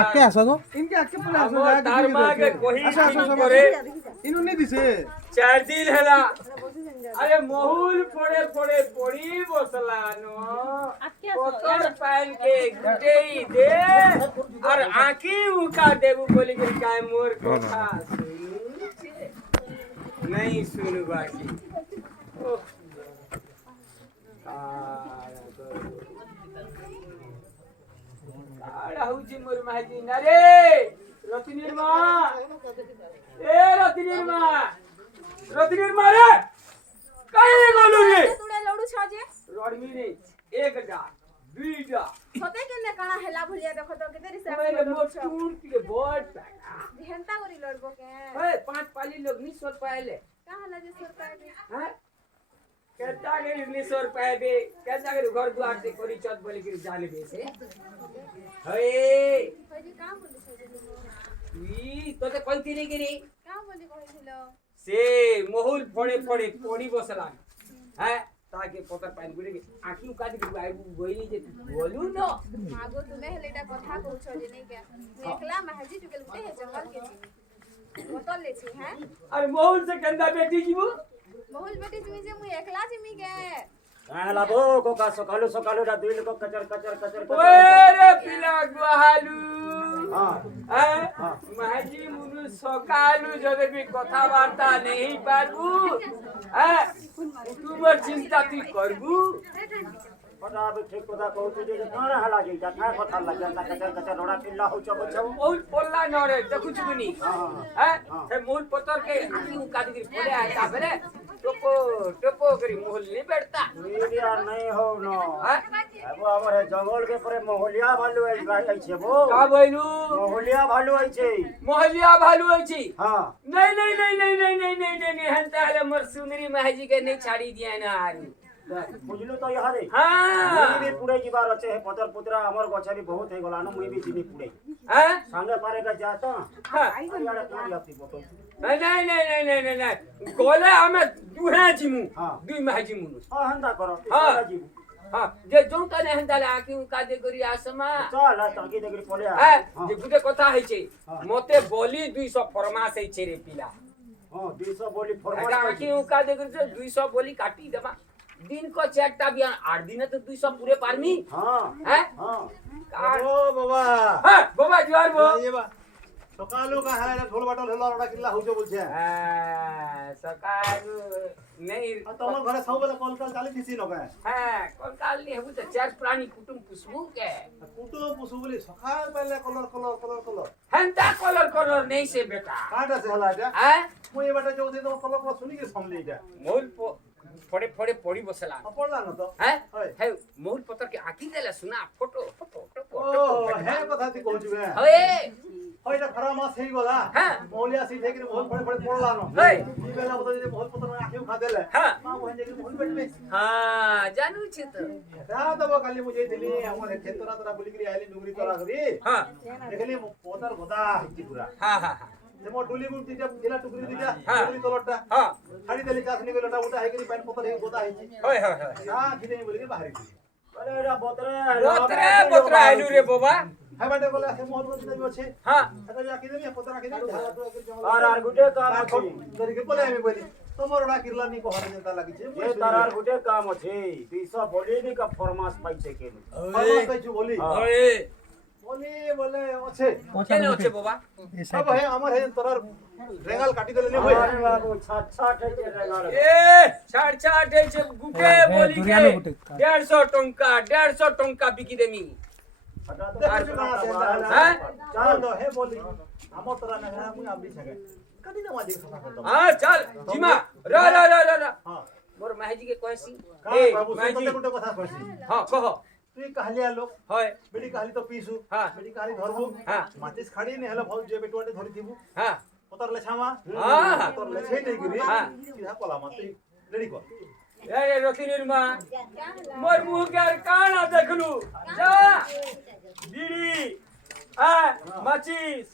আটকে আসো তো ইনকে আটকে পড়ে আসো তার মাকে কহি শুরু করে ইনু নি দিছে 4 দিন হেলা আরে মহুল পড়ে পড়ে পড়ি বসলানো পতর পাইল কে গুটেই দে আর আঁকি উকা দেবু বলি করে কায় মোর কথা শুনছে नहीं सुनबाकी ओह आड़ा हुची मोर माजी नरे रतिनीर मां ए रतिनीर मां रे काहे गोलू रे तुडे लडू छजे रडमी रे एक डा दुईटा होते केने काना हेला भलिया देखो तो केते रिसा मेरे मोर टूर के बोट हेंता करी लड़बो के ओए 5 पाली लोग नि सोर पाएले का हला जे सोर पाए हां केता के नि सोर पाए दे केता के घर दुआर से करी चत बोली के जाले बेसे हे होजी का बोली छजे ई तो ते कहती नहीं के रे का बोली कहिलो से मोहुल फोड़े फोड़े पड़ी बसला हैं ताके पतर पाइन गुडे आखी उकादी आइ बोइली जे बोलू न मागो तुमे हेलेटा कथा कहउछ जे नै के एकला महाजी टुकेल गुटे हे जंगल के छी बोतल ले छी हैं अरे मोहन से गंदा बेटी जीवू बहुल बेटी तुमी जे मु एकला जिमी के काला बो कोका सकालु सकालु रा दुई लोक कचर कचर कचर ओरे पिला गुहालू हां महाजी मुनु सकालु जदे भी कथा वार्ता नहीं पारबू तुमर चिंता तू करबू पता अब ठीक कथा कहू जे काना हला जे था कथा लग जाता कचर कचर रोड़ा पिल्ला हो छ बच्चा बहुत पोल्ला नरे देखु छुनी हे मूल पत्थर के आखी उकादी के पोले आया बरे टोपो टोपो करी मोहल नहीं बैठता मीडिया नहीं हो न अब हमर जंगल के परे मोहलिया भालू आई छे बो का बोलू मोहलिया भालू आई छे मोहलिया भालू आई छी हां नहीं नहीं नहीं नहीं नहीं नहीं नहीं नहीं हंता है मर सुंदरी महाजी के नहीं छाड़ी दिया ना आरी बुझलो तो यहाँ रे हां भी पुड़े की बार अच्छे है पतर पुत्रा हमर गछरी बहुत है गलानो मुई भी जिनी पुड़े हैं संगे पारे का जाता हां यार कोरी आपकी बोतल नहीं नहीं नहीं नहीं नहीं नहीं गोले हमें दुहे जिमु हां दुई महाजी मुनु हां हंदा करो हां जीव हां जे जों कने हंदा ले आकी उका दे करी आसमा चल ताकी देगरी पोले है जे गुटे कथा है छे मते बोली 200 फरमास है छे रे पिला हां 200 बोली फरमास आकी उका दे करी 200 बोली काटी देबा दिन को चारटा बियान 8 दिन तो 200 पूरे पारमी हां हैं हां ओ बाबा हां बाबा जोर बो ये बा সকালু কা হ্যাঁ ঢোল বাটল হলো ওটা কিল্লা হউছে বলছে सकाल नहीं তোমার ঘরে সববেলা কল কল চালি দিছি নকে হ্যাঁ কোন কাল নি হবু তো চার প্রাণী কুটুম পুষবু के কুটো পুসু বলি সকাল বেলা কলর কলর কলর কলর हंता कलर कलर नहीं से बेटा কাটা আছে হলা এটা हैं মই এবারে যাও দিন কলর কলর শুনি কি সামনে এটা मूल फड़े फड़े पड़ी बसला পড়লা না তো हैं ओए। है मूल पत्थर के आकी देला सुना फोटो फोटो ও হে কথা তুই কইছবে ओए ওইটা খরা মাস হেই গলা হ্যাঁ। মৌলিয়া সি থেকে বহুত ফড়ে ফড়ে পড়লা না হেই। এই বেলা বতো যদি বহুত পতর আখিও খা দেলে হ্যাঁ। মা ওখানে যে বহুত বেটবে हां जानू छी तो তা দেব কালি মুই যাইছিলি আমার ক্ষেতরা তোরা বলি করি আইলি ডুগরি তোরা করি हां দেখলি পতর গদা হিচি পুরা हां हां যে মো ডুলি মুটি যে দিলা টুকরি দিলা হ্যাঁ। ডুগরি তলটা हां ছাড়ি দেলি চাসনি গলটা উঠা হেগরি পানি পতর হে গদা হিচি होय होय होय না খিদে বলি বাহারি अरे रा बोतरे बोतरे बोतरा आलू रे बाबा হ্যাঁ বাটে বলে আছে মোহর মধ্যে যাই আছে हां এটা যা কিনে আমি পতর রাখি দিই ধারা তো একটু জঙ্গল আর গুটে কাম আছে ধরিকে বলে আমি বলি তোমার ওটা কিরলা নি কহারে যেটা লাগিছে যে তারার গুটে কাম আছে 200 बोली नी का फरमास पाइছে के ফরমাস কইছু বলি ओए বলি বলে আছে केने होचे बाबा अब है हमर है तोरार रेंगाल काटी देले नहीं होय अरे बाबू छाट छाट है के रेगाल ए छाड़ छाड़ है जे गुटे बोली के 150 टंका बिकी देमी हटा दो देखो जो गाना से हैं? चल दो है बोली हमर तोरा नगरा मुई आबी छके कदी ना माजी सफा कर दो हां चल जिमा रा रा रा रा हां मोर माईजी के कहसी का ए बाबू माईजी सुनते गुटे कथा कहसी हां कहो तुई कहलिया लोग होय बेडी कहली तो पीसु हाँ। बेडी कहली धरबु हाँ। माचिस खाड़ी ने हेलो भौज जे बेटवाटे धरि दिबु हां पतर लेछामा हाँ। पतर लेछै नै गिरी हाँ। सीधा कोला माते रेडी कर ए रखिनीर मां मोर मुंह के काना देखलू जा बीड़ी आ माचिस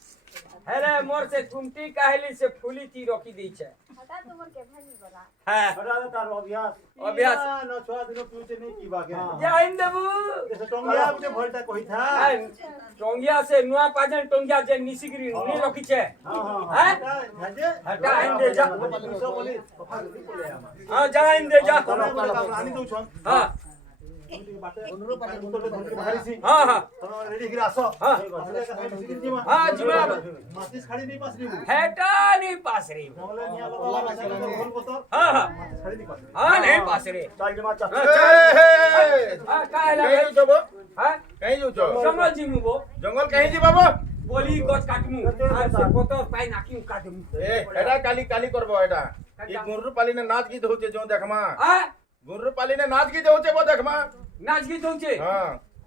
हेरे मोर से कुमटी कहली से फूली ती रोकी दी छे हटा तुमर के भाई बला हां हटा दो तार अभ्यास अभ्यास न छुआ दिन पिउचे नै की बाके जाइन देबू जैसे टोंगिया गुटे भलटा कहि था टोंगिया से नुआ पाजन टोंगिया जे निसिगिरी नी रखी छे हां हां हैं हजे हटा इन दे जा दुसो बोली सफा कर बोले आमा हां जा इन दे जा तमे बोले काम आनी दउ छन हां बाटे पानी बोतल धरि बाहरी सी हां हां तमे रेडी गिरा आसो हां असले का साइड सिगिर जीमा हां जीमा माचिस खाड़ी नहीं पास नीबू हेटा नी पास रे मोले निया लगा भोल बोतल हां हां माचिस खाड़ी नहीं पास हां नहीं पास रे चल जमा चल हां काहे कहीं लगे जब हां कहीं जो जंगल जिमु बो जंगल कहीं जी बाबा बोली गछ काटमु आज से पोतो पाई नाकी काटमु ए एटा काली काली करबो एटा ई गुरु पाली ने नाच गीत होचे जो देखमा हां गुरु पाली ने नाच गीत होचे वो देखमा नाच गीत होचे हां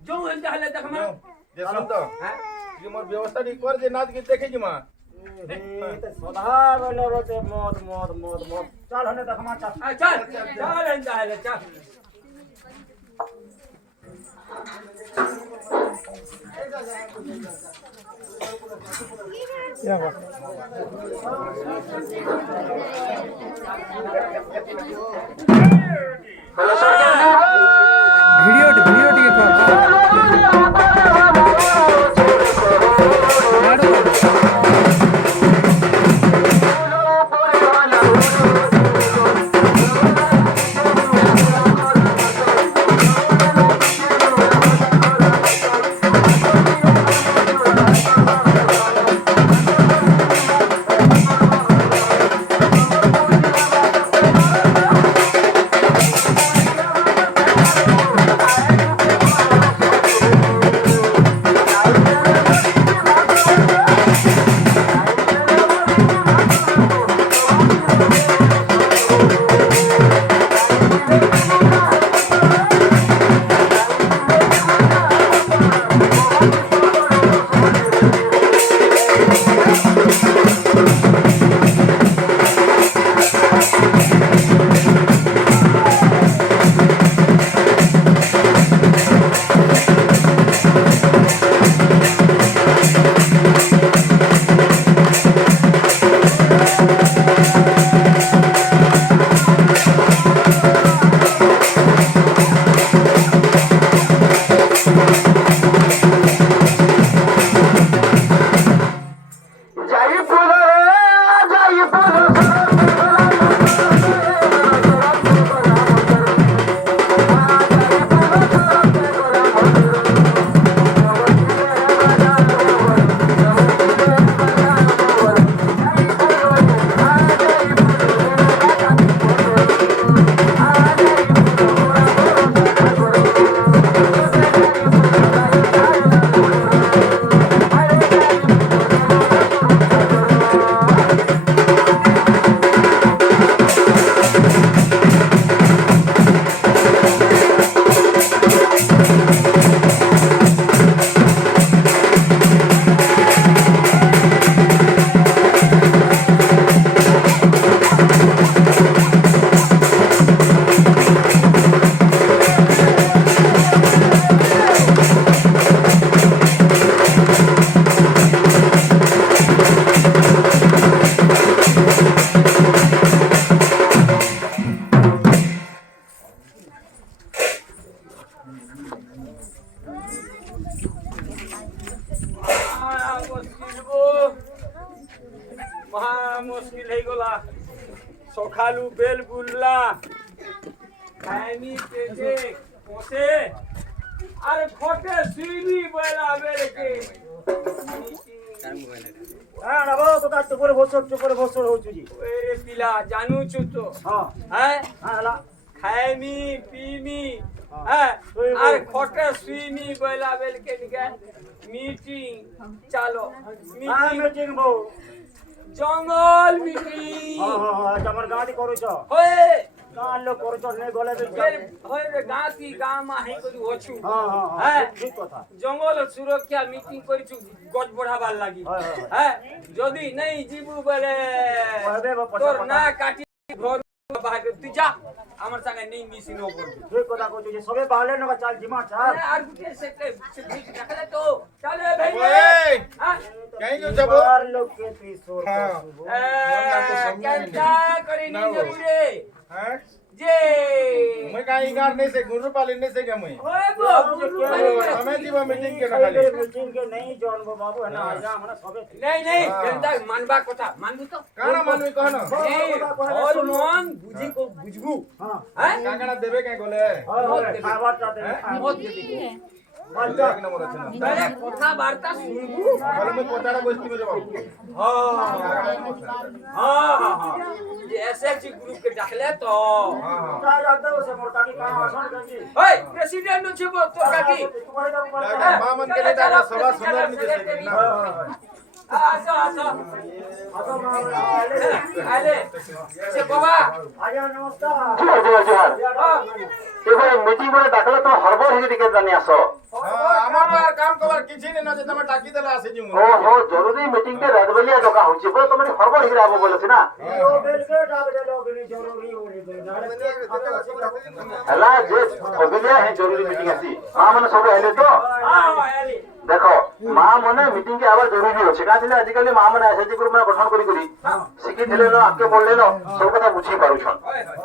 जो हल हल देखमा जे सुन तो हां ये मोर व्यवस्था नी कर जे नाच गीत देखे जी मां सदा बने रोते मौत मौत मौत मौत चल हने देखमा चल चल चल हल हल चल क्या बात ভিডিও টিকে কর मुश्किल है गोला सखालू बेल बुल्ला खाइनी पेटे पोसे अरे खोटे सीनी बेला बेल के হ্যাঁ না বাবা তো চুপরে বসর হচ্ছে জি ओरे पिला जानू छु तो হ্যাঁ हैं হ্যাঁ হলা खाइमी पीमी हैं अरे खोटे सीनी बेला बेल के निके मीटिंग चलो হ্যাঁ मीटिंग মিটিং বউ जंगल मीटिंग হ্যাঁ হ্যাঁ আমার গাঁটি করছ होए গাঁ লোক করছ নেই গলে बेल होए रे गाती गाम आहे करू होछु হ্যাঁ হ্যাঁ हैं হ্যাঁ ঠিক কথা जंगल सुरक्षा मीटिंग करिछु गज बढ़ाबार लागि হয় হয় हैं जदी नहीं जीबू बेले कहबे बा तोर ना काटी घर बाहर तू जा हमर संगे नहीं मिसिंग हो कर ঠিক কথা কইছ যে সবে বাহলে না চাল জিমা চাল अरे यार गुटे से देखले तो चले भाई ओए हां कहीं जो जब আর লোক কে তুই সোর हाँ। क्या करे ना नहीं हो। जरूरी हैं जे मैं कहीं गार नहीं से गुरु पाली नहीं से क्या मैं ओए बो हमें जीवा मीटिंग के ना খালি खाली মিটিং কে নেই জনবো বাবু না আজা আমরা সবে नहीं नहीं हाँ। जनता मानबा কথা मानबू तो काना मानवी कहना और मन बुझी को बुझबू হ্যাঁ हैं काकड़ा देवे कहीं गोले হয় খাবারটা দে मत दे বাচ্চা एक नंबर अच्छा ना पहले কথা বার্তা শুনবু बोले मैं कोताड़ा गोष्ठी में जब हाँ ये एसएलसी ग्रुप के डाकले तो हाँ हाँ তা যাতে ওসে মোটা কি কাম আসন করছি ओए प्रेसिडेंट नो छबो तो काकी তোমারে দাম করে लागे माँ मन के लिए डाला सभा सुंदर नहीं जैसे ना आसो आसो আসো মা আলে आले से बाबा আজা নমস্কার এবারে মিটিং করে ডাকলে তো হরবর হয়ে দিকে জানি আসো हाँ আমার তো আর কাম করার কিছু নেই না যে তুমি টাকি দিলে আসে জি ও হো জরুরি মিটিং তে রাজবলিয়া ডকা হচ্ছে বলে তোমার হরবর হয়ে আবো বলেছ না ও বেলকে ডাক দে লগনি জরুরি ওরে নালে হেলা যে অবিলিয়া হে জরুরি মিটিং আছে মা মানে সব হেলে তো हां आले দেখো মা মানে মিটিং কে আবার জরুরি আছে কাজ ଥିଲେ ଆଜିକାଲି ମା ମାନେ ଏସଏଚଜି ଗ୍ରୁପ ମାନେ ଗଠନ କରି କରି ଶିଖିଥିଲେ ନ ଆଗକେ ପଢଲେ ନ ସବୁ କଥା ବୁଝି ପାରୁଛନ୍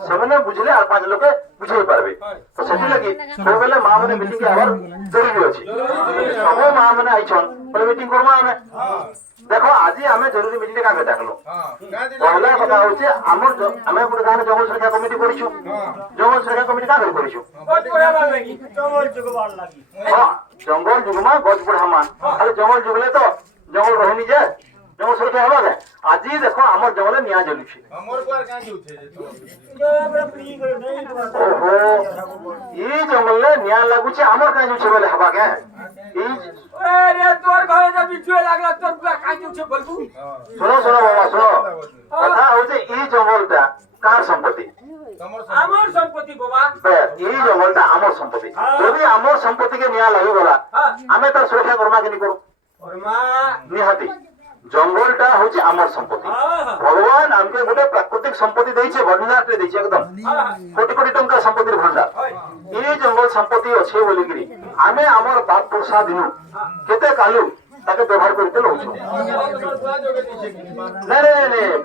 ସେମାନେ ବୁଝିଲେ আর 5 লোকে ବୁଝେଇ পারবে তো সেটি লাগি ସବୁବେଳେ মা মানে মিটিং কে আবার জরুরি আছে ସବୁ মা মানে আইছন বলে মিটিং করবা ଆମେ দেখো আজি আমি জরুরি মিটিং কাকে ডাকলো পহলা কথা হচ্ছে আমার আমি গোটে গাঁরে জঙ্গল সুরক্ষা কমিটি করিছু জঙ্গল সুরক্ষা কমিটি কাকে করিছু জঙ্গল যুগবার লাগি হ্যাঁ জঙ্গল যুগমা গছ বঢ়ামা আরে জঙ্গল যুগলে তো জঙ্গল রহেনি যে জঙ্গল সুরক্ষা হবা কে আজি দেখো আমার জঙ্গলে নিয়া জ্বলুছে আমার কোয়ার কাঁ যাউছে বড় প্রি করে নাই ওহো এই জঙ্গলে নিয়া লাগুছে আমার কাঁ যাচ্ছে বলে হবা কে এই আরে তোর ঘরে যা বিছুয়ে লাগলা তোর পুরা কাঁচুছে বলবু শোনো শোনো বাবা শোনো কথা হচ্ছে এই জঙ্গলটা কার সম্পত্তি আমার সম্পত্তি বাবা এই জঙ্গলটা আমার সম্পত্তি যদি আমার সম্পত্তিকে নিয়া লাগিগলা আমি তার সুরক্ষা করবা কেনি করু ওর মা নিহাতি জঙ্গলটা হচ্ছে আমার সম্পত্তি ভগবান আমাকে গোটে প্রাকৃতিক সম্পত্তি দিয়েছে ভণ্ডারটে দিয়েছে একদম কোটি কোটি টঙ্কা সম্পত্তির ভণ্ডার এই জঙ্গল সম্পত্তি আছে বলিকি আমি আমার বাপ পুরসা দিনু কেতে কালু তাকে ব্যবহার করতে লউছো নাই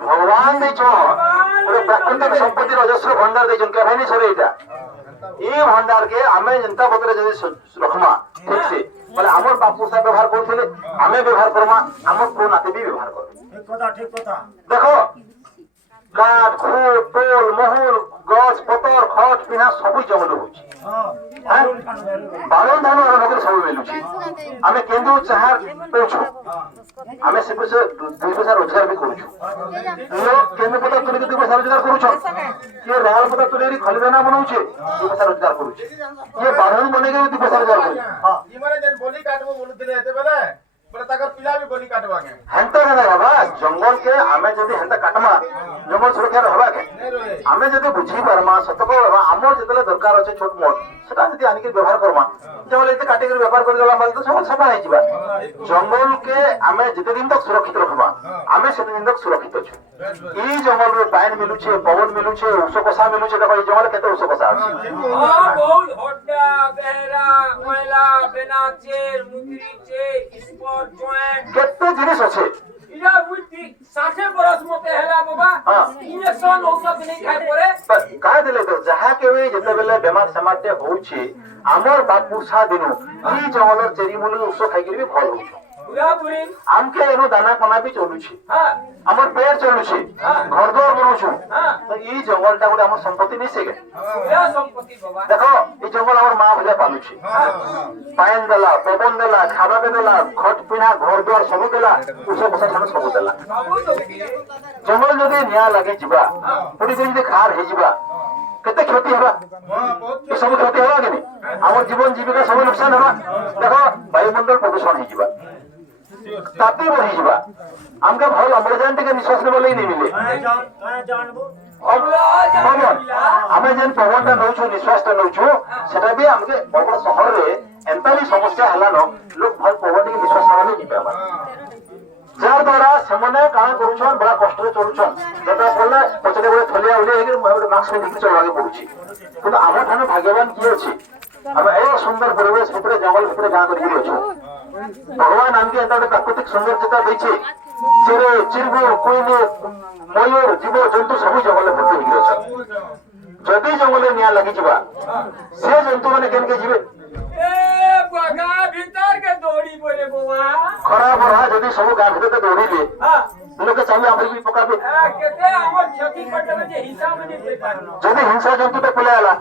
ভগবান দিয়েছ গোটে প্রাকৃতিক সম্পত্তির অজস্র ভণ্ডার দিয়েছেন কে ভাইনি সরে এটা এই ভণ্ডারকে আমি জনতা পত্রে যদি রখমা ঠিক সে বলে আমার বাপ পুরসা ব্যবহার করলে আমি ব্যবহার করমা আমার পুরো নাতি বি ব্যবহার করবে ঠিক কথা দেখো কাঠ খুঁট টোল মহুল গছ পতর খট পিনা সবই জঙ্গল হচ্ছে বারণ ধান আরম্ভ করে সবই মিলুছে আমি কেন্দু চাহার পৌঁছু আমি সে পয়সা 2 পয়সা রোজগার বি করুছু কেন্দু পতা তুলি 2 পয়সা রোজগার করুছ ये रेल पता तुलेरी खलिदाना बनाउछे 2 पैसा रोजगार करूछे ये बारहन बनेगे 2 पैसा रोजगार करूछे हां इ माने जन बोली काटबो बोलुथिले एते बेले बड़े ताकर पिला भी बोली काटबा के हेंता ना बाबा जंगल के आमे जदी हेंता काटमा जंगल सुरक्षा रहबा के आमे जदी बुझी परमा सतको बाबा हमर जतले दरकार আছে छोट मोट সেটা যদি আনিকে ব্যবহার করমা জঙ্গল এতে কাটি করে ব্যবহার করে গলা মানে তো সব সফা হই যাবা জঙ্গল কে আমি যেতে দিন তক সুরক্ষিত রাখবা আমি সেতে দিন তক সুরক্ষিত छु এই জঙ্গল রে পানি মিলুছে পবন মিলুছে ঔষধ কষা মিলুছে দেখো এই জঙ্গলে কত ঔষধ কষা আছে বহুত হড্ডা বেহরা ময়লা বেনাচের মুদ্রিচে স্পর জয়েন্ট কত জিনিস আছে ইরা বুঝতি 60 বরস মতে হেলা বাবা ইনজেকশন ঔষধ নেই খাই পরে কাহ দিলে তো যাহা কেবে যেতে বেলে বেমার সমাজতে হউছে আমার বাপ পুরসা দিনু এই জঙ্গলের চেরিমূলি ঔষধ খাইকি বি ভাল হউছে পুরা পুরি আমকে এনো দানা কোনা বি চলুছে হ্যাঁ আমার পেট চলুছে ঘর দর বনুছু হ্যাঁ তো এই জঙ্গলটা গোটে আমার সম্পত্তি নিছে গে পুরা সম্পত্তি বাবা দেখো এই জঙ্গল আমার মা ভলে পালুছে পায়ন দেলা পবন দেলা খাবাকে দেলা খট পিনা ঘর দর সবু দেলা উসে বসা ছাড়া সবু দেলা বাবু তো কি জঙ্গল যদি নিয়া লাগে ଯିବା পুরি যদি খার হই ଯିବା কেতে ক্ষতি হবা এই সব ক্ষতি হবা কেনি আমার জীবন জীবিকা সব নুকসান হবা দেখো বায়ুমণ্ডল প্রদূষণ হই ଯିବା তাতি বহি ଯିବା আমকে ভাল অম্লজান থেকে নিঃশ্বাস নেবা লাগি নেই মিলে জানবো পবন আমি যেন পবনটা নউছু নিঃশ্বাসটা নউছু সেটা বি আমকে বড় বড় শহরে এন্তালি সমস্যা হেলানো লোক ভাল পবন থেকে নিঃশ্বাস নেবা লাগি যাবে যার দ্বারা সেমানে কাম করুছন বড় কষ্টরে চলুছন যেটা বললে পছরে বড় থলিয়া উড়ে গিয়ে মাস্ক পিন্ধি চলবাকে পড়ুছি কিন্তু আমার ঠানে ভাগ্যবান কি আছে আমি এই সুন্দর পরিবেশ ভিতরে জঙ্গল ভিতরে গাঁ করি অছু ভগবান আমাকে এটা প্রাকৃতিক সৌন্দর্যতা দিয়েছে চিরে চিরগু কুইলি ময়ূর জীব জন্তু সবু জঙ্গলে ভর্তি হয়ে গেছে যদি জঙ্গলে নিয়া লাগি যাবা সে জন্তু মানে কেনকে যাবে এ বাগা ভিতর কে দৌড়ি পড়ে বাবা খরা বড়া যদি সবু গাঁ ভিতরে দৌড়িলে হ্যাঁ লোকে চাইলে আমি বি পকাবে কেতে আমার ক্ষতি করতে যে হিসাব নেই পারো যদি হিংসা জন্তুটা পলে আলা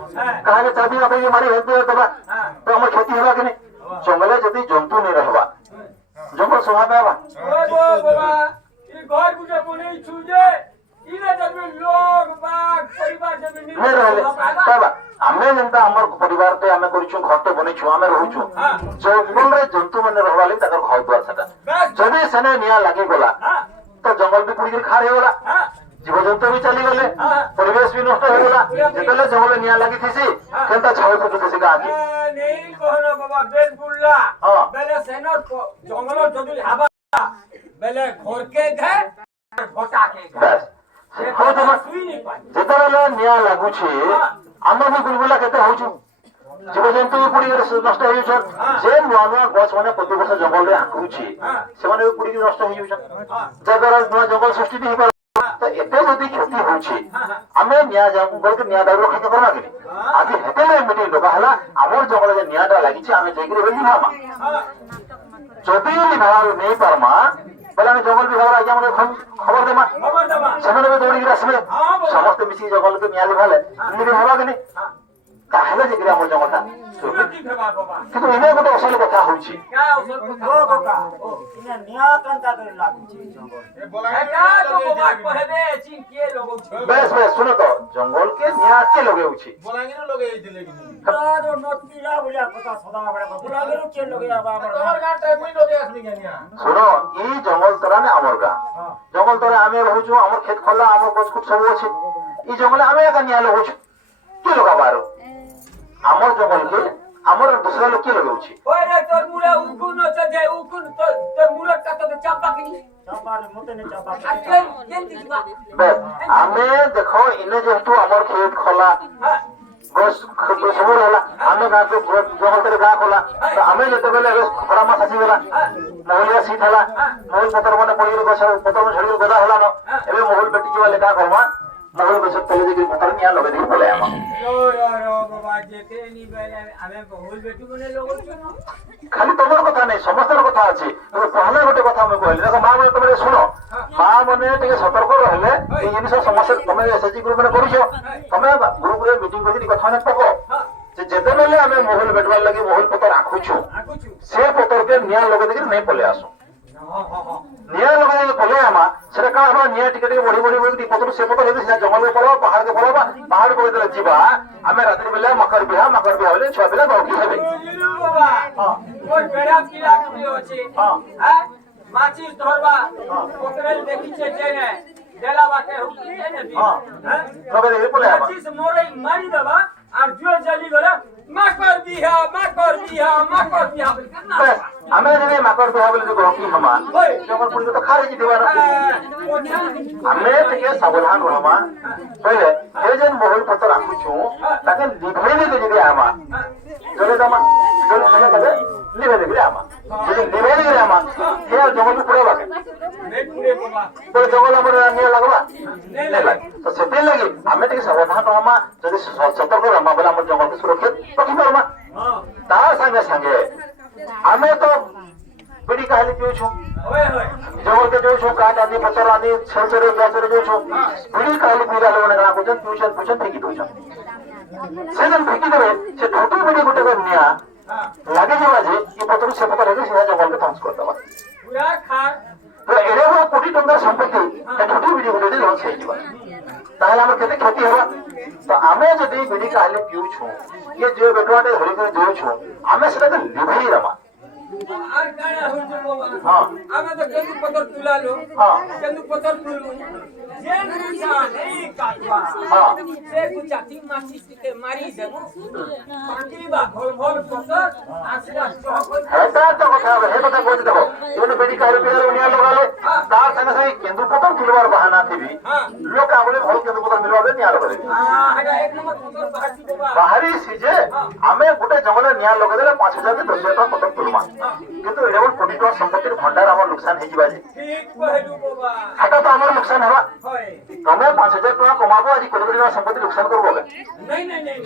কাহাকে চাবি আপনি মারি হেঁটে দেবা তো আমার ক্ষতি হবা কেন জঙ্গলে যদি জন্তু নেই রহবা জঙ্গল শোভা পাবা ও বাবা এই ঘর গুজে বনেই ছুজে ইরে যাবে লোক বাগ পরিবার যাবে নেই রহলে পাবা আমি যেটা আমার পরিবারতে আমি করিছু ঘরতে বনেছু আমি রহুছু জঙ্গলরে জন্তু মানে রহবা লাগি তাকর ঘর দুয়ার সেটা যদি সেনে নিয়া লাগি গলা তো জঙ্গল বি পুড়ি খার হয়ে গলা জীবজন্তু বি চালি গলে পরিবেশ বি নষ্ট হয়ে গলা যেতলে জঙ্গলে নিয়া লাগি থিসি কেনতা ছাউ ফুটু থিসি গাঁকি নেই কহনো বাবা বেশ বুল্লা বেলে সেনর জঙ্গল যদি হাবা বেলে ঘরকে ঘে ঘটাকে ঘে ব্যাস হো তোমার সুই নি পাই যেতলে নিয়া লাগুছে আমরা বি গুলগুলা কেতে হউছু জীবজন্তু ବି ପୋଡିକି ନଷ୍ଟ ହେଇଯାଉଛନ୍ ଯେ ନୂଆ ନୂଆ ଗଛ ମାନେ ପ୍ରତି ବର୍ଷ ଜଙ୍ଗଲରେ ଆଙ୍କୁଛି ସେମାନେ ବି ପୋଡିକି ନଷ୍ଟ ହେଇଯାଉଛନ୍ ଯାଦ୍ୱାରା ନୂଆ ଜଙ୍ଗଲ ସୃଷ୍ଟି ବି ହେଇପାରେ ତ ଏତେ ଯଦି କ୍ଷତି ହଉଛି ଆମେ ନିଆଁ ଜଙ୍ଗଲକୁ ନିଆଁ ଦାଉରୁ ରକ୍ଷା କରିବା କି ଆଜି ହେତେ ମିଟିଂ ଡକା ହେଲା ଆମର ଜଙ୍ଗଲରେ ନିଆଁଟା ଲାଗିଛି ଆମେ ଯାଇକିରି ଏବେ ନିଭାମା ଯଦି ନିଭାବ ନେଇ ପାରମା ବୋଲେ ଆମେ ଜଙ୍ଗଲ ବିଭାଗ ଆଜ୍ଞା ମାନେ ଖବର ଦେମା ସେମାନେ ବି ଦୌଡ଼ିକିରି ଆସିବେ ସମସ୍ତେ ମିଶିକି ଜଙ୍ଗଲକୁ ନିଆଁ ଲିଭାଲେ ନିଭି ହେବା କି ନାହିଁ ତାହେଲେ ଯାଇକିରି ଆମର ଜଙ୍ଗଲଟା କିନ୍ତୁ ଏନେ ଗୋଟେ ଅସଲ କଥା ହଉଛି ଓ କକା ଇନେ ନିଆଁ କେନ୍ତା କରି ଲାଗୁଛି ଜଙ୍ଗଲ ବେଶ ବେଶ ଶୁଣ ତ ଜଙ୍ଗଲକେ ନିଆଁ କିଏ ଲଗେଉଛି ବଲାଙ୍ଗୀର ଲଗେଇ ଦେଇଥିଲେ କି ତାର ନତିଲା ଭଳିଆ କଥା ସଦାବେଳେ ବୁଲାଗିରୁ କିଏ ଲଗେଇବା ଆମର ତମର ଗାଁଟା ମୁଇଁ ଲଗେଇ ଆସିଲି କେନିଆ ଶୁଣ ଇ ଜଙ୍ଗଲ ତରାନେ ଆମର ଗାଁ ଜଙ୍ଗଲ ତରା ଆମେ ରହୁଛୁ ଆମର କ୍ଷେତ ଖୋଲା ଆମର ଗଛ ଖୁଟ ସବୁ ଅଛି ଇ ଜଙ୍ଗଲ ଆମେ ଏକା ନିଆଁ ଲଗାଉଛୁ କିଏ ଲଗାବା ଆରୁ ଆମର ଜଙ୍ଗଲକେ ଆମର ଦୁସରା ଲୋକ କିଏ ଲଗାଉଛି ଆମେ ଦେଖ ଇନେ ଯେହେତୁ ଆମର କ୍ଷେତ ଖୋଲା ସବୁ ରହିଲା ଆମେ ଗାଁକୁ ଜଙ୍ଗଲରେ ଗାଁ ଖୋଲା ତ ଆମେ ଯେତେବେଳେ ଏବେ ଖରା ମାସ ଆସିଗଲା ମହୁଲିଆ ଶୀତ ହେଲା ମହୁଲ ପତ୍ର ମାନେ ପଡିକିରି ଗଛ ପତ୍ର ଝଡ଼ିକିରି ଗଦା ହେଲାନ ଏବେ ମହୁଲ ବେଟି ଯିବା ଲେଖା କରମା ମହୁଲ ଗଛ ତଳେ ଯାଇକିରି ପତ୍ର ନିଆଁ ଲଗେଇ ଦେଇକି ପଳେଇ ଆମା ଖାଲି ତମର କଥା ନାହିଁ ସମସ୍ତଙ୍କର କଥା ଅଛି ପହଲେ ଗୋଟେ କଥା ମୁଁ କହିଲି ଦେଖ ମା ମାନେ ତମେ ଶୁଣ ମା ମାନେ ଟିକେ ସତର୍କ ରହିଲେ ଏଇ ଜିନିଷ ସମସ୍ତେ ତମେ ଏସଏଚଜି ଗ୍ରୁପ ମାନେ କରୁଛ ତମେ ଗ୍ରୁପରେ ମିଟିଂ କରିକି କଥା ମାନେ ପକ ଯେ ଯେତେବେଳେ ଆମେ ମହୁଲ ବେଟବାର ଲାଗି ମହୁଲ ପତ୍ର ଆଖୁଛୁ ସେ ପତ୍ରକେ ନିଆଁ ଲଗେଇ ଦେଇକି ନେଇ ପଳେଇ ଆସୁ ନିଆଁ ଲଗେଇ ଦେଇକି ପଳେଇ ଆମା ସେଟା କାଣା ହବା ନିଆଁ ଟିକେ ଟିକେ ବଢି ବଢି ବଢି ପତ୍ର ସେ ପତ୍ର ହେଇକି ସେଟା ଜଙ୍ଗଲରେ ପଳେଇବା ପାହାଡକେ ପଳେଇବା ପାହାଡ ପକେଇଦେଲେ ଯିବା ଆମେ ରାତ୍ରି ବେলা ମକର ବିହା ବୋଲେ ଛୁଆ ପିଲା ଗଉକି ହେବେ মাছিস ধরবা পকড়েল দেখিছে জেনে দেলা বাকে হুকি জেনে দি হ্যাঁ লগে দেখি পড়ে আমা মাছিস মোরে মারি দেবা আর জো জলি গলে মাকর বিহা বলি না ଆମେ ଯଦି ମାକଡ ବିହା ବୋଲି ଗଉକି ହମା ଜଙ୍ଗଲ ପୁଣି ତ ଖାରେଜି ଦେବାର ଆମେ ଟିକେ ସାବଧାନ ରହମା କହିଲେ ଏ ଯେନ୍ ମହୁଲ ପତ୍ର ଆଖୁଛୁ ତାକେ ଲିଭେଇ ଦେଇକି ଯଦି ଆମା ଜଳେ ଦମା ଜଳେ ସେନେ କଲେ ଲିଭେଇ ଦେଇକି ଆମା ଯଦି ଲିଭେଇ ଦେଇକି ଆମା ସେ ଜଙ୍ଗଲକୁ ପଳେଇବା ତ ଜଙ୍ଗଲ ଆମର ନିଆଁ ଲାଗବା ନାଇଁ ଲାଗେ ତ ସେଥିର୍ ଲାଗି ଆମେ ଟିକେ ସାବଧାନ ରହମା ଯଦି ସତର୍କ ରହମା ବୋଲେ ଆମର ଜଙ୍ଗଲକୁ ସୁରକ୍ଷିତ ରଖିପାରମା ତା ସାଙ୍ଗେ ସାଙ୍ଗେ ଆମେ ତ ବିଡି କାହାଲି ପିଉଛୁ ଜଙ୍ଗଲକେ ଯାଉଛୁ କାଠ ଆଦି ପତ୍ର ଆଦି ଛେଲଚରେ ଗ୍ୟାସରେ ଯାଉଛୁ ବିଡି କାହାଲି ପିଇଲା ଲୋକମାନେ କାଣା କରୁଛନ୍ ପିଉଛନ୍ ଫେକି ଦଉଛନ୍ ସେ ଯେନ୍ ଫେକି ଦେବେ ସେ ଠୋଟି ବିଡି ଗୋଟେ ନିଆଁ ଲାଗିଯିବା ଯେ ଏ ପତ୍ରରୁ ସେ ପତ୍ର ହେଇକି ସିଧା ଜଙ୍ଗଲକେ ଧ୍ୱଂସ କରିଦେବା ତ ଏଡ଼େ ବଡ଼ କୋଟି ଟଙ୍କାର ସମ୍ପତ୍ତି ଏ ଠୋଟି ବିଡି ଗୋଟେ ଧ୍ୱଂସ ହେଇଯିବା ତାହେଲେ ଆମର କେତେ କ୍ଷତି ହେବା ତ ଆମେ ଯଦି ବିଡି କାହାଲି ପିଉଛୁ ଇଏ ଯେ ବେଟୁଆଟେ ଧରିକରି ଯାଉଛୁ ଆମେ ସେଟାকে ଲିଭେଇ ଦେବା ଆମେ ତ କେନ୍ଦୁ ପତ୍ର ତୁଲାଲୁ କେନ୍ଦୁ ପତ୍ର ତୁଲୁ ଯେ ଗୁଚା ନେଇ କାଟବା ସେ ଗୁଚା ଟି ମାଛି ଟିକେ ମାରି ଦେବୁ ପାକିବା ଭଲ୍ ଭଲ୍ ପତ୍ର ଆସିବା ହେଟା ତ କଥା ହେ କଥା କହୁଛି ଦେଖ ଏମାନେ ବେଡି କାହାଲି ପିଇଲେ ନିଆଁ ଲଗାଲେ ତାର ସାଙ୍ଗେ ସାଙ୍ଗେ କେନ୍ଦୁ ପତ୍ର ତୁଲବାର ବାହାନା ଥିବି ଲୋକ ଆମলে ଭଲ କେନ୍ଦୁ ପତ୍ର ମିଳିବା ନିଆଁ ଲଗାଇବେ ବାହାରିଛି ଯେ ଆମେ ଗୋଟେ ଜଙ୍ଗଲରେ ନିଆଁ ଲଗେଇଦେଲେ 5,000 କି 10,000 ଟଙ୍କା ପତ୍ର ତୁଲମା କିନ୍ତୁ ଏଡ଼େ ବଡ଼ କୋଟି ଟଙ୍କା ସମ୍ପତ୍ତିର ଭଣ୍ଡାର ଆମର ନୁକସାନ ହେଇଯିବା ଯେ ହେଟା ତ ଆମର ନୁକସାନ ହେବା ତମେ 5,000 ଟଙ୍କା କମାବ ଆଜି କୋଟି କୋଟି ଟଙ୍କା ସମ୍ପତ୍ତି ନୁକସାନ করব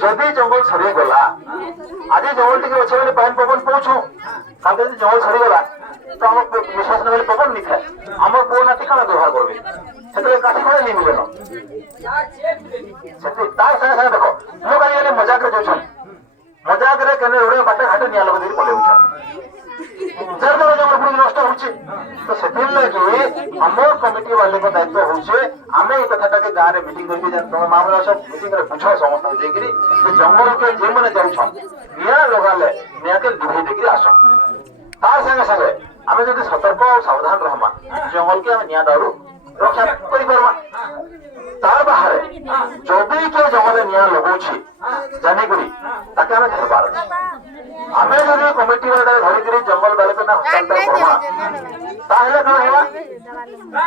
যদি জঙ্গল সরিগলা আজ জঙ্গল টিকে অছে বলে পান পবন পৌঁছু কাল যদি জঙ্গল সরিগলা তো আমার বিশ্বাস না হলে পবন নিখায় আমার পুଅ নাতি কাଣା ব্যবহার করবে সেটা কাঠি খড়ে নেই মিলে না সেটি তার সাথে সাথে দেখো ମୁଁ କାଲି ଗଲେ ମଜାକରେ ଯାଉଛନ୍ତି ମଜାକରେ କେନେ ରୋଡେ ବାଟେ ଘାଟେ ନିଆଁ ଲଗେଇ ଦେଇକି ପଳେଇ ଯାଉଛନ୍ତି ଯାର ଦ୍ୱାରା ଜଙ୍ଗଲ ପୁଣି ନଷ୍ଟ ହଉଛି ତ ସେଥିର୍ଲାଗି ଆମର କମିଟି ବାଲେଙ୍କ ଦାୟିତ୍ୱ ହଉଛି ଆମେ ଏଇ କଥାଟାକେ ଗାଁରେ ମିଟିଂ କରିକି ତମେ ମା ମାନେ ଅଛ ମିଟିଂରେ ବୁଝ ସମସ୍ତଙ୍କୁ ଯାଇକିରି ଯେ ଜଙ୍ଗଲକେ ଯେଉଁମାନେ ଯାଉଛନ୍ ନିଆଁ ଲଗାଲେ ନିଆଁକେ ଲିଭେଇ ଦେଇକିରି ଆସନ୍ ତାର ସାଙ୍ଗେ ସାଙ୍ଗେ ଆମେ ଯଦି ସତର୍କ ଆଉ ସାବଧାନ ରହମା ଜଙ୍ଗଲକେ ଆମେ ନିଆଁ ଦାଉରୁ ରକ୍ଷା କରିପାରମା ତାର ବାହାରେ ଯଦି କିଏ ଜଙ୍ଗଲରେ ନିଆଁ ଲଗାଉଛି ଜାନିକରି ତାକେ ଆମେ ଧରବାର आमे जदि कमिटी वाला धरिकरी जंगल वाले पे ना हस्तांतर करबा ताहले कौन हेबा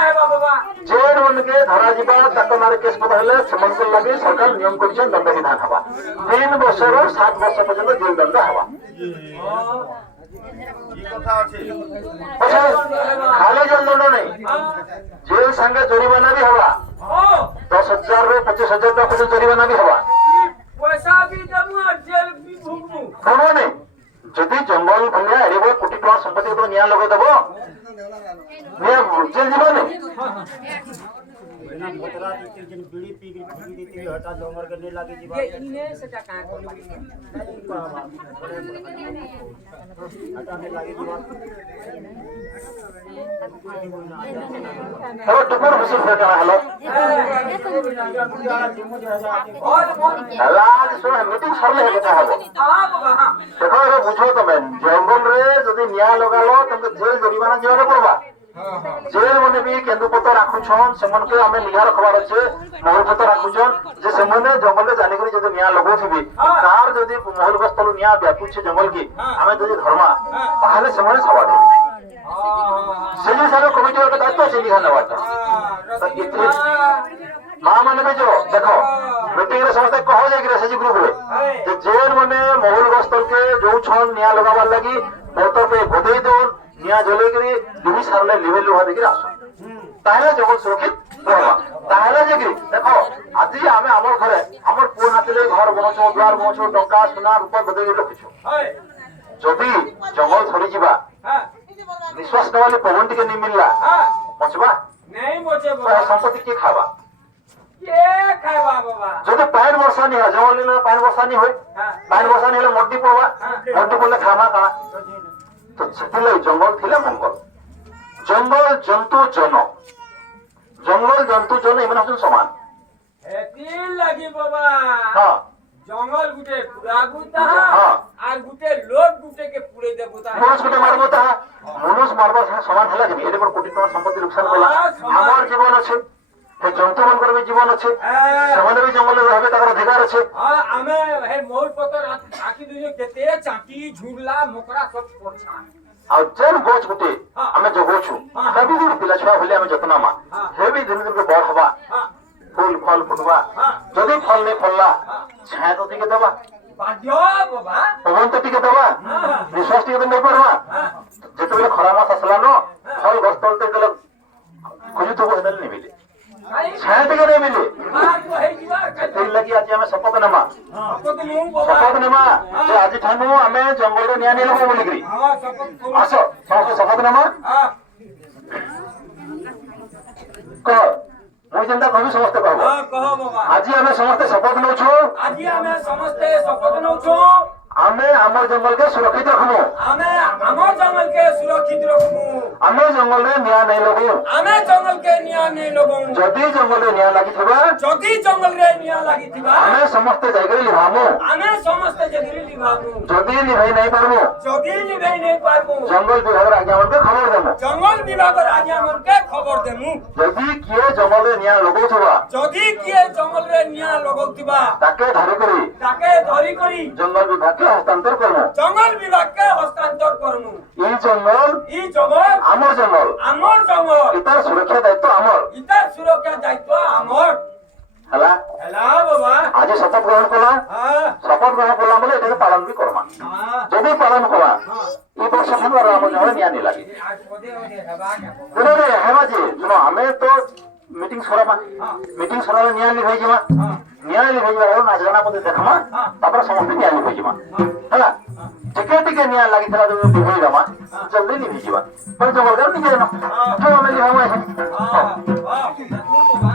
है बाबा जेल मन के धरा जीवा तक मारे केस पता हेले समन को लगे सरकार नियम करिछन दंड विधान हवा 3 वर्षରୁ 7 वर्ष पर्यंत जेल दंड हवा ई कथा अछि अच्छा खाली जेल दंड नहीं जेल संगे जरिमाना भी हवा 10,000 ରୁ 25,000 टका पर्यंत जरिमाना भी हवा पैसा भी दमु और जेल भी भुगमु कौन नहीं जदि जंगल भलिया एरे कोटी टका संपत्ति तो निया लगे दबो निया जेल जीवन नहीं बिना मोतरा दी जिन बीड़ी पी के फेंकी देती है हटा जंगल के नहीं लागे जीवा ये इने से का कर हटा नहीं लागे जीवा अरे टुकुर बसुर फेंका हलो हलाल सो मीटिंग सरले है बेटा हलो हां बाबा हां देखो रे बुझो तमे जंगल रे जदि निया लगालो तुमके जेल जरिमाना जीवा पड़बा जेल मने भी केंदुपत्र राखुछन सेमन के हमें निघा रखबार अछि महलपत्र राखुछन जे सेमने जंगल रे जानि करी जदि निया लगोथिबी कार जदि महल गस्तल निया व्यापु छै जंगल की हमें जदि धर्मा ताहले सेमने सभा देबी सेजी सारो कमिटी के दायित्व छै निघा नवाटा त इतने मां माने भी जो देखो मीटिंग रे समस्त कहो जाय कि सेजी ग्रुप रे जे जेल मने महल गस्तल के जो छन निया लगाबार लागि बोतो पे गोदेई दोन निया जले करी दिबी सारले लेवल लुहा देखि आसो ताहले जंगल सुरक्षित रहबा ताहले जे कि देखो आजि आमे हमर घरे हमर पुओ नातिले घर बनछो द्वार बनछो टंका सोना रूपा बदई रखिछो जदि जंगल छड़ी जीवा निश्वास नवाले पवन टिके नहीं मिलला बचबा नहीं बचे तो बाबा संपत्ति के खावा ये खाइबा बाबा जदि पाइन वर्षा नहीं है जंगल ले पाइन वर्षा नहीं होय पाइन वर्षा नहीं ले मड्डी पड़वा मड्डी पड़ले खामा काना तो सेतिले जंगल थिले मंगल जंगल जंतु जन एमन हसन समान एतिल लगी बाबा हां जंगल गुटे पूरा गुता हाँ। और गुटे लोग गुटे के पूरे देबुता मनुष्य गुटे मारबो ता मनुष्य मारबो समान हला कि एते पर कोटी टका संपत्ति नुकसान होला हमर जीवन अछि हे जंतु मनकर भी जीवन अछि समान भी जंगल में रहबे ताकर अधिकार अछि हां हमें हे मोर पतर आकी दुजे केते चाकी झुरला मोकरा सब पोछा आ जेन गोच गुटे हमें जो गोछु सभी दिन पिला छुआ भले हमें जतना मा हे भी दिन दिन के बड़ हवा फूल फल फुटवा जदि फल नहीं फलला छाया तो टिके दबा बाध्य बाबा पवन तो टिके दबा विश्वास टिके तो नहीं पड़वा जेतबे खरा मास असला न फल गस्तल ते गल खोजु तो बदल नहीं मिले छाया टिके नहीं मिले बात तो है जीवा तेल लगी आज हमें शपथ नमा शपथ नु बाबा शपथ नमा जे आज ठानु हमें जंगल रे न्याय नहीं लगो बोली करी हां शपथ आसो समस्त शपथ नमा हां कह मुझे जनता कहबी समस्त कहबो हां कहो बाबा आज हमें समस्त शपथ नौ छु आज हमें समस्ते शपथ नौ छु हमें हमर जंगल के सुरक्षित रखबो हमें हमर जंगल के सुरक्षित रखबो हमें जंगल रे न्याय नहीं लगो हमें जंगल के न्याय नहीं लगो जदि जंगल रे न्याय लागि थबा जदि जंगल रे न्याय लागि थिबा हमें समस्त जायगा लिभामो हमें समस्त जगरी लिभाबो जदि लिभाई नहीं पारबो जदि लिभाई नहीं पारबो जंगल विभाग आज्ञा मन के खबर देमो जंगल विभाग आज्ञा मन के खबर देमु जदि किए जंगल रे न्याय लगो थबा जदि किए जंगल रे न्याय लगौतिबा ताके धरि करी ताके धरी करी जंगल विभाग के हस्तांतर करमो जंगल विभाग के हस्तांतर करमु ई जंगल हमर जंगल इतार सुरक्षा दायित्व हमर इतार सुरक्षा दायित्व हमर हला हेला बाबा आज शपथ ग्रहण कला हां शपथ ग्रहण कला बोले एटाके पालन भी करमा हां जदि पालन करा ई वर्ष हमर राम जंगल न्याय नहीं लागे आज पदे हेबा के रे हेमा जी सुनो हमें तो मीटिंग सरामा मीटिंग सराले न्याय लिभाई जमा न्याय लिभाई जमा ना जाना पदे देखमा तापर समस्त न्याय लिभाई जमा हला टिके टिके न्याय लागि थला जो लिभाई जमा जल्दी लिभाई जमा पर जंगल कर नहीं जाना तो हमें लिभावा है हां वाह बाबा